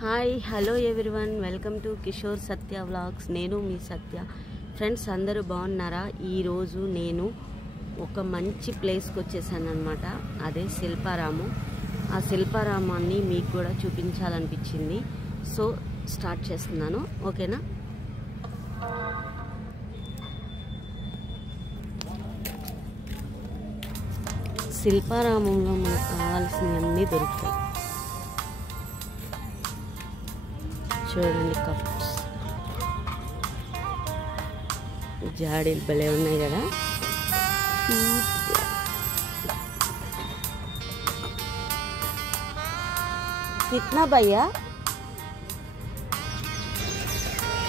Hi hello everyone, welcome to Kishore Satya vlogs. నేను మీ సత్య. Friends అందరూ బాగున్నారా? ఈరోజు నేను ఒక మంచి ప్లేస్కి వచ్చేసాను అనమాట. అదే శిల్పారాము. ఆ శిల్పారామాన్ని మీకు కూడా చూపించాలనిపించింది. సో స్టార్ట్ చేస్తున్నాను, ఓకేనా? శిల్పారామంలో మనకు కావాల్సినవన్నీ దొరుకుతాయి. చూడండి, కప్స్, జాడీలు భలే ఉన్నాయి కదా. కిట్నా భయ్యా?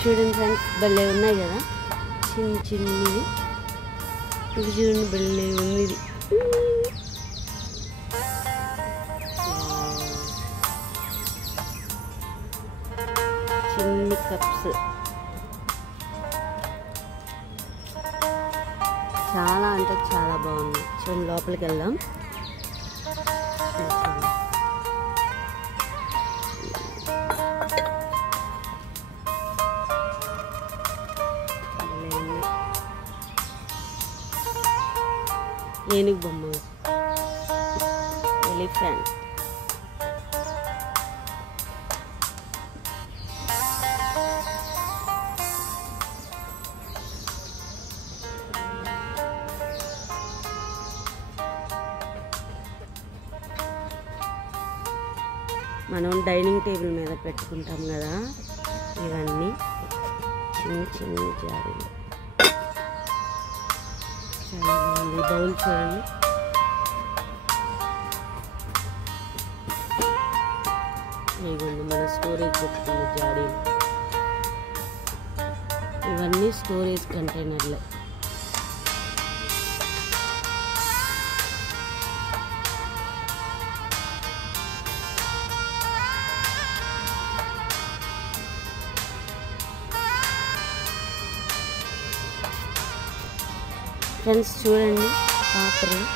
చూడండి ఫ్రెండ్స్, భలే ఉన్నాయి కదా, చిన్నవి. ఇది చూడండి, భలే ఉంది. ఇది చిన్ని కప్స్ చాలా అంటే చాలా బాగుంది. చూడండి, లోపలికి వెళ్దాం. ఏనుగు బొమ్మలు, ఎలిఫెంట్, మనం డైనింగ్ టేబుల్ మీద పెట్టుకుంటాం కదా, ఇవన్నీ చిన్న జాడీలు. చాలా బాగుంది. బౌల్ చూడండి, ఇవ్వండి మన స్టోరేజ్ పెట్టుకున్న జాడీలు. ఇవన్నీ స్టోరేజ్ కంటైనర్లే. ఫ్రెండ్స్ చూడండి, పాత్రలు.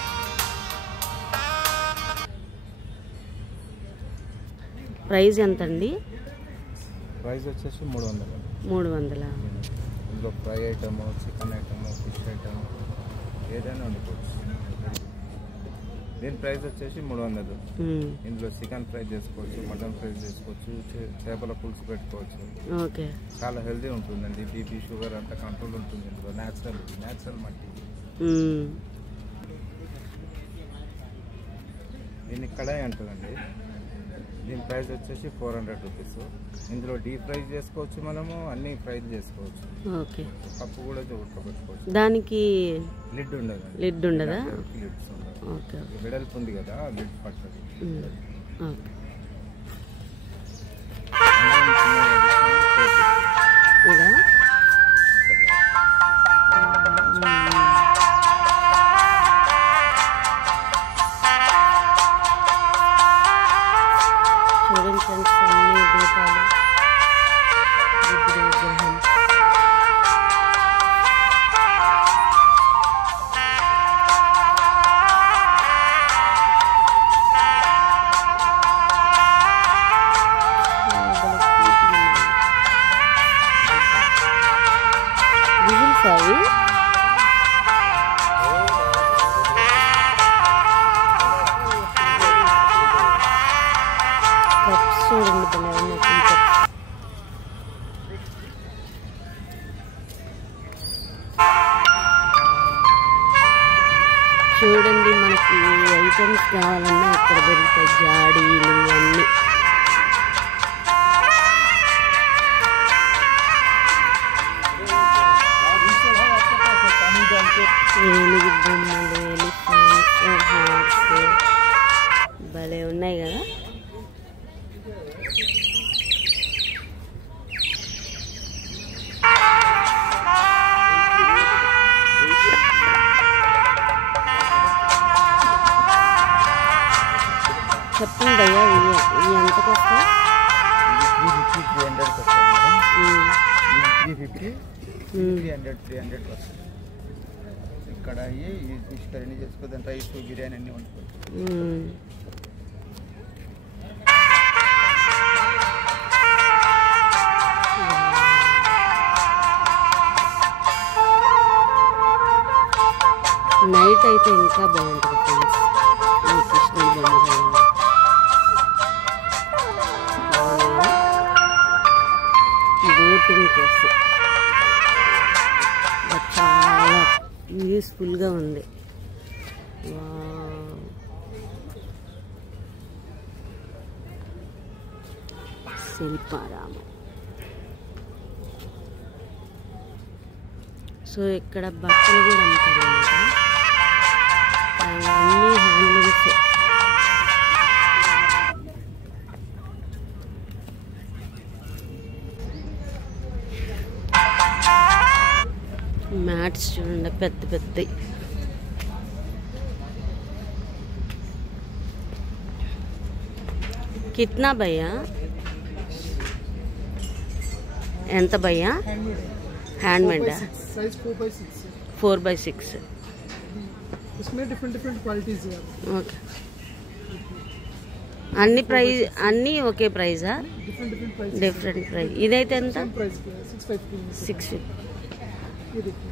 ప్రైస్ ఎంత అండి? ప్రైస్ వచ్చేసి 300. 300. ఇందులో fry item, chicken item, fish item ఏదైనా వండుకోవచ్చు. దీని ప్రైస్ వచ్చేసి 300. ఇందులో చికెన్ ఫ్రై చేసుకోవచ్చు, మటన్ ఫ్రై చేసుకోవచ్చు, చేపల పులుసు పెట్టుకోవచ్చు. ఓకే, చాలా హెల్తీ ఉంటుందండి. బీపీ, షుగర్ అంతా కంట్రోల్ ఉంటుంది. ఇందులో న్యాచురల్ మట్టి. దీన్ని కడాయి అంటుందండి. దీని ప్రైస్ వచ్చేసి 400 రూపీస్. ఇందులో డీప్ ఫ్రై చేసుకోవచ్చు, మనము అన్ని ఫ్రై చేసుకోవచ్చు. ఓకే, పప్పు కూడా ఉడకబెట్టుకోవచ్చు. దానికి లిడ్ ఉండదు. లిడ్ ఉండదా? లిడ్స్ ఉండదు. ఓకే, వెడల్పు ఉంది కదా, లిడ్ పడుతుంది. ఓకే. ఇదా? చూడండి ఫ్రెండ్స్, అన్ని దీపాలు, విగ్రహం. విజిల్స్ అవి. కప్స్ చూడండి, భలే ఉన్నాయి. చూడండి, మనకి ఐటమ్స్ కావాలన్నా ఇక్కడ దొరుకుతాయి. జాడీలు అన్నీ. ఏనుగు బొమ్మలు, ఎలిఫెంట్స్, హార్స్ భలే ఉన్నాయి కదా. చెప్పండి భయ్యా, ఇవి ఎంతకు వస్తాయి? 350 300 వస్తుంది. ఇక్కడ ఈ ఫిష్ కర్రీ చేసుకోదాం, రైస్ బిర్యానీ అన్నీ వండుకోవచ్చు. వైట్ అయితే ఇంకా బాగుంటుంది ఫ్రెండ్స్. ఈ కృష్ణుడి బొమ్మ చూడండి. బోటింగ్ కోసం చాలా యూస్ఫుల్గా ఉంది. శిల్పారామం. సో ఇక్కడ బట్టలు కూడా అమ్ముతారు అన్నమాట. అన్నీ హ్యాండ్లూమ్స్. మ్యాట్స్ చూడండి పెద్ద పెద్దవి. కిట్నా భయ్యా? ఎంత భయ్యా? Handmade 4x6. इसमें डिफरेंट क्वालिटीज है. ఓకే. అన్ని ప్రైస్ అన్నీ ఒకే ప్రైజా? Different price. ఇదైతే ఎంత? 650. ये देखिए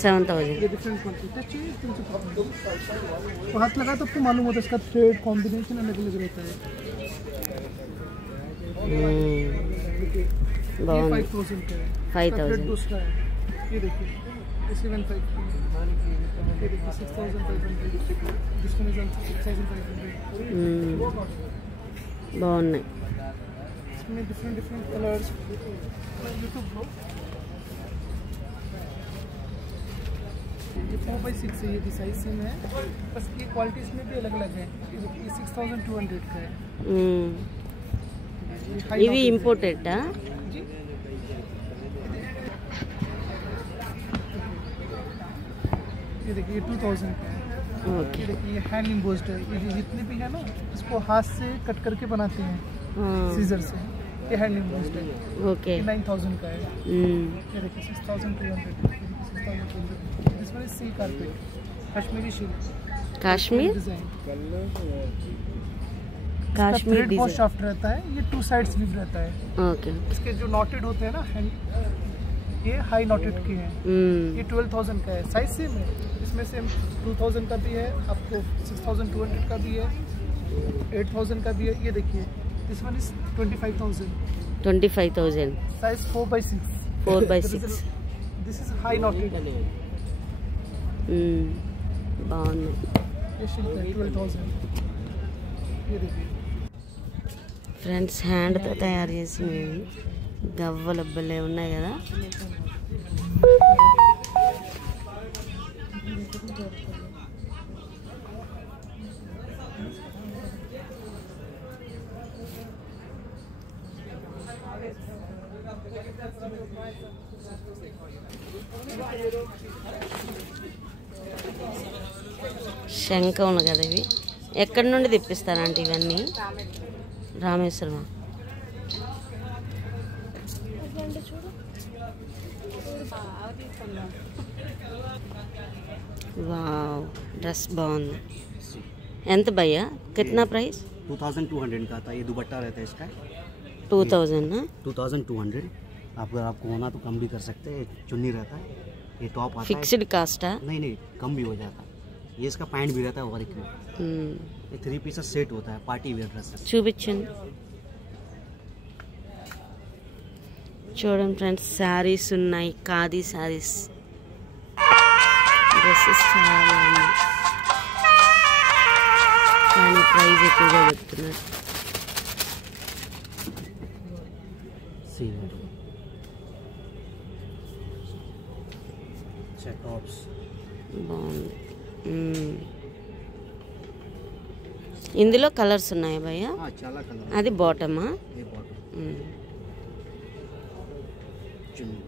7000. ये डिफरेंट क्वालिटी चाहिए तुमसे तो हाथ लगा तो आपको मालूम होता है इसका थ्रेड कॉम्बिनेशन अलग अलग रहता है. ये 5000 का है. 5000 दूसरा है. ये देखिए 7500. ये देखिए 6500. This one is 6500. బాగున్నాయి. इसमें डिफरेंट कलर्स. यूट्यूब ब्रो ये 4x6 है. ये भी साइज सेम है बस ये क्वालिटी इसमें भी अलग अलग है. ये 6200 का है. ఇవి ఇంపోర్టెడా? जी ये देखिए 2000 का है. ఓకే. ये देखिए ये हैंड एम्बोस्ड है. ये जितने भी है ना इसको हाथ से कट करके बनाते हैं सीजर से. ये हैंड एम्बोस्ड है. ఓకే. 9000 का है. ये देखिए 6200. This one is sea carpet Kashmiri silk Kashmir design. Kashmir thread बहुत డిజైన్. सॉफ्ट रहता है. ये 2 साइड्स भी रहता है. ఓకే. इसके जो नॉटेड होते हैं ना हैंड ये हाई नॉटेड के हैं. ये 12000 का है. साइज सेम है. इसमें से 2000 का भी है आपको 6200 का भी है 8000 का भी है. ये देखिए this one is 25000. 25000. Size 4x6. 4x6. This is high noted. బాగుంది. ये शिल्क है 12000. ये देखिए ఫ్రెండ్స్ హ్యాండ్తో తయారు చేసినవి గవ్వలు భలే ఉన్నాయి కదా. శంఖంలు కదా ఇవి. ఎక్కడి నుండి తెప్పిస్తారంటే ఇవన్నీ? రామేశ్వరం. వావ్ డ్రెస్ బాగుంది. ఎంత భయ్యా? కిतना ప్రైస్? 2200 का था. ये दुपट्टा रहता है इसका 2000 ना? 2200. आपको होना तो कम भी कर सकते हैं. चुन्नी रहता है. ये टॉप आता है. ఫిక్స్డ్ కాస్టా? नहीं कम भी हो जाता है. ये इसका पैंट भी रहता है वर्क में. ये 3 पीस सेट होता है. पार्टी वेयर ड्रेस है. చూపించండి. చూడండి ఫ్రెండ్స్ శారీస్ ఉన్నాయి. ఖాదీ శారీస్ డ్రెస్సెస్ చాలా ఉన్నాయి కానీ ప్రైస్ ఎక్కువగా చెప్తున్నారు. टॉप्स బాగుంది. ఇందులో కలర్స్ ఉన్నాయా భయ్య? చాలా కలర్. అది బాటమా? ये बॉटम चुन्नी.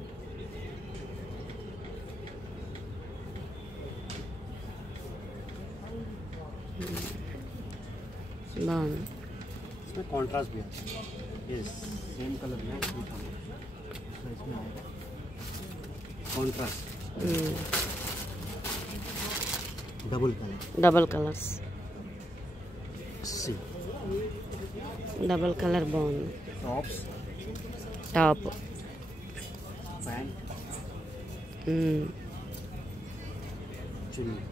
బాగుంది. इसमें कॉन्ट्रास्ट भी है. ये सेम कलर में इसमें आएगा कॉन्ट्रास्ट. Double colours. सी డబుల్ కలర్ బాగుంది. Tops top. पैंट चुन्नी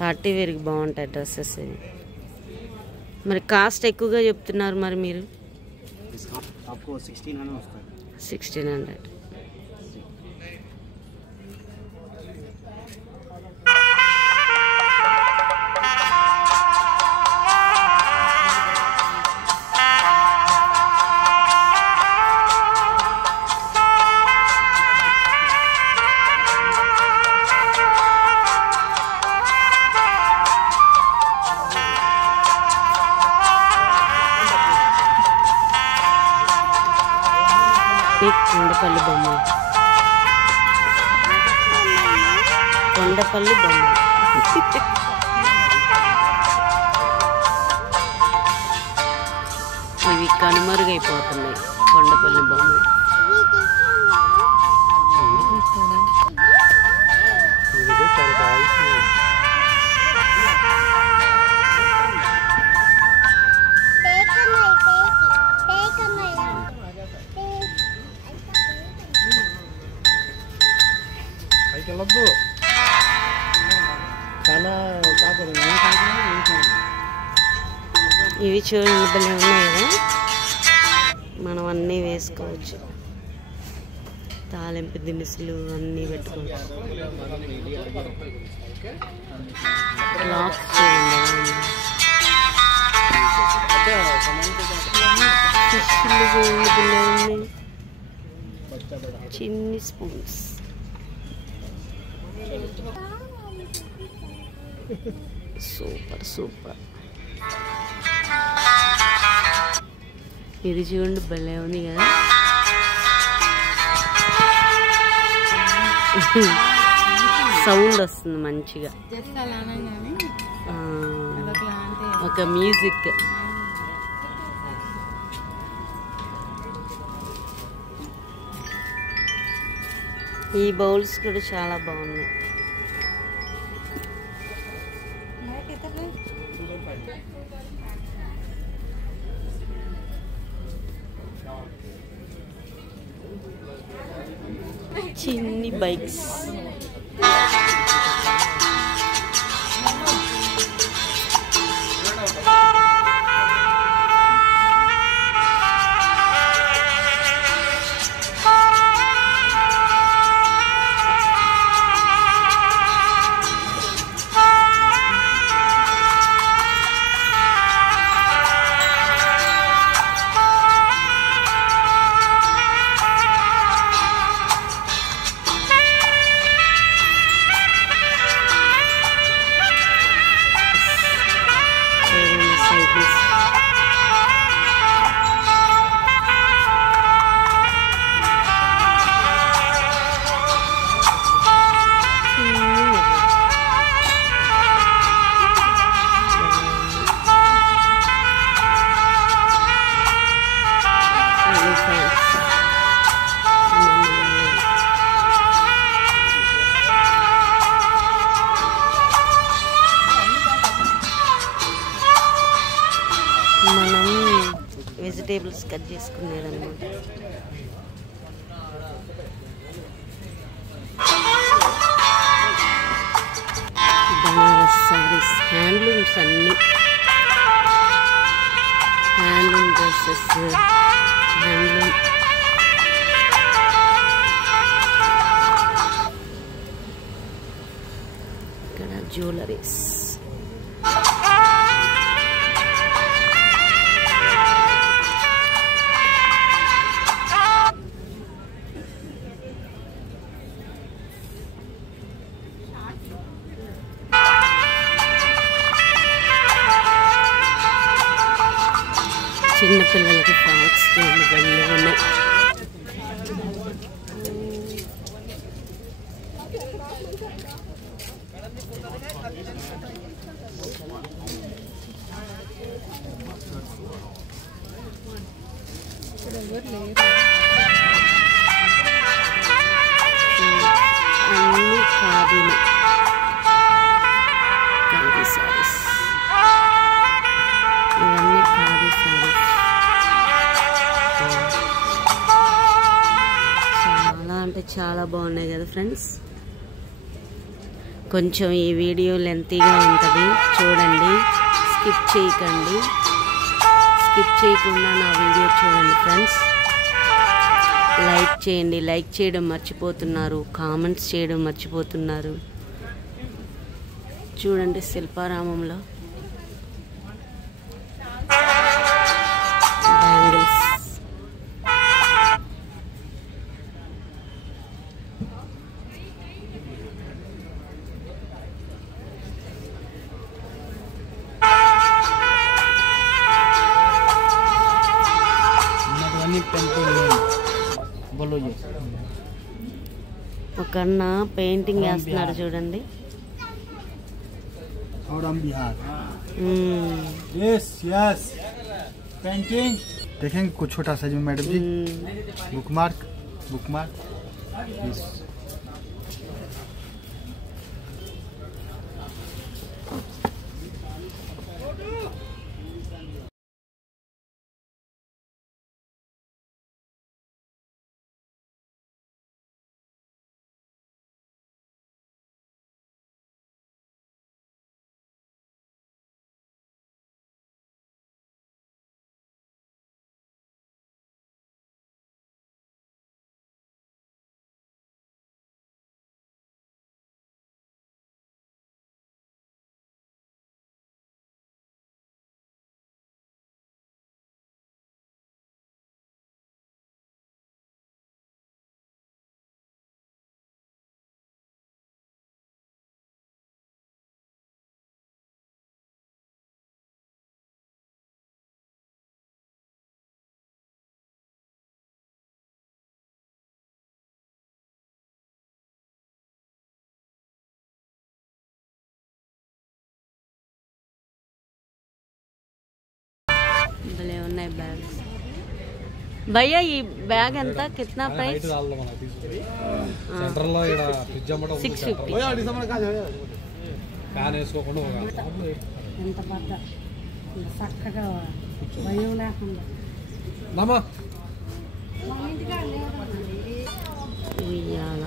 పార్టీ వేర్కి బాగుంటాయి డ్రెస్సెస్ ఇవి. మరి కాస్ట్ ఎక్కువగా చెప్తున్నారు మరి మీరు? इसका आपको 1600 उसका 1600. కొండపల్లి బొమ్మలు, కొండపల్లి బొమ్మలు. ఇవి కనుమరుగైపోతున్నాయి కొండపల్లి బొమ్మలు. ఇవి చూడండి భలే ఉన్నాయి కదా, మనం అన్నీ వేసుకోవచ్చు. తాలింపు దినుసులు అన్నీ పెట్టుకోవచ్చు. లాక్స్ చూడండి ఫిష్లు చూడండి భలే ఉన్నాయి. చిన్ని స్పూన్స్. Super super. ఇది చూడండి భలే ఉంది కదా. సౌండ్ వస్తుంది మంచిగా, ఒక మ్యూజిక్. ఈ బౌల్స్ కూడా చాలా బాగున్నాయి. చిన్ని బైక్స్. మనం వెజిటేబుల్స్ కట్ చేసుకునేదన్నమాట. బనారస్ సారీస్, హ్యాండ్లూమ్స్ అన్నీ, హ్యాండ్లూమ్ డ్రెస్సెస్, హ్యాండ్లూమ్. ఇక్కడ జ్యువెలరీస్. చిన్నపిల్లలకి ఫ్రాక్స్ చూడండి ఉన్నాయి. అన్నీ ఖాదీనే, ఖాదీ సారీస్. ఇవన్నీ ఖాదీ సారీస్. చాలా అంటే చాలా బాగున్నాయి కదా ఫ్రెండ్స్. కొంచెం ఈ వీడియో లెంతీగా ఉంటుంది, చూడండి, స్కిప్ చేయకండి. స్కిప్ చేయకుండా నా వీడియో చూడండి ఫ్రెండ్స్. లైక్ చేయండి, లైక్ చేయడం మర్చిపోతున్నారు, కామెంట్స్ చేయడం మర్చిపోతున్నారు. చూడండి శిల్పారామంలో బ్యాంగిల్స్. ఒక అన్న పెయింటింగ్ వేస్తున్నాడు చూడండి. यस यस पेंटिंग देखेंगे कुछ छोटा सा जो मैडम जी बुकमार्क यस భలే ఉన్నాయి బ్యాగ్స్. భయ్యా ఈ బ్యాగ్ ఎంత, కిतना ప్రైస్? 650. ఎంత పెద్ద చక్కగా భయం లేకుండా ఉయ్యాల.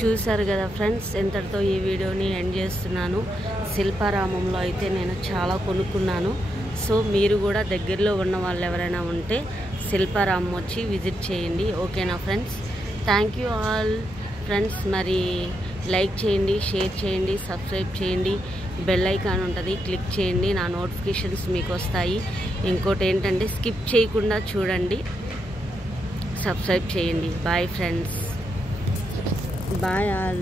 చూసారు కదా ఫ్రెండ్స్, ఇంతటితో ఈ వీడియోని ఎండ్ చేస్తున్నాను. శిల్పారామంలో అయితే నేను చాలా కొనుక్కున్నాను. సో మీరు కూడా దగ్గరలో ఉన్న వాళ్ళు ఎవరైనా ఉంటే శిల్పారామం వచ్చి విజిట్ చేయండి. ఓకేనా friends? Thank you all friends. మరి లైక్ చేయండి, షేర్ చేయండి, సబ్స్క్రైబ్ చేయండి, బెల్ ఐకాన్ ఉంటుంది, క్లిక్ చేయండి, నా నోటిఫికేషన్స్ మీకు వస్తాయి. ఇంకోటి ఏంటంటే స్కిప్ చేయకుండా చూడండి, సబ్స్క్రైబ్ చేయండి. Bye friends, bye all.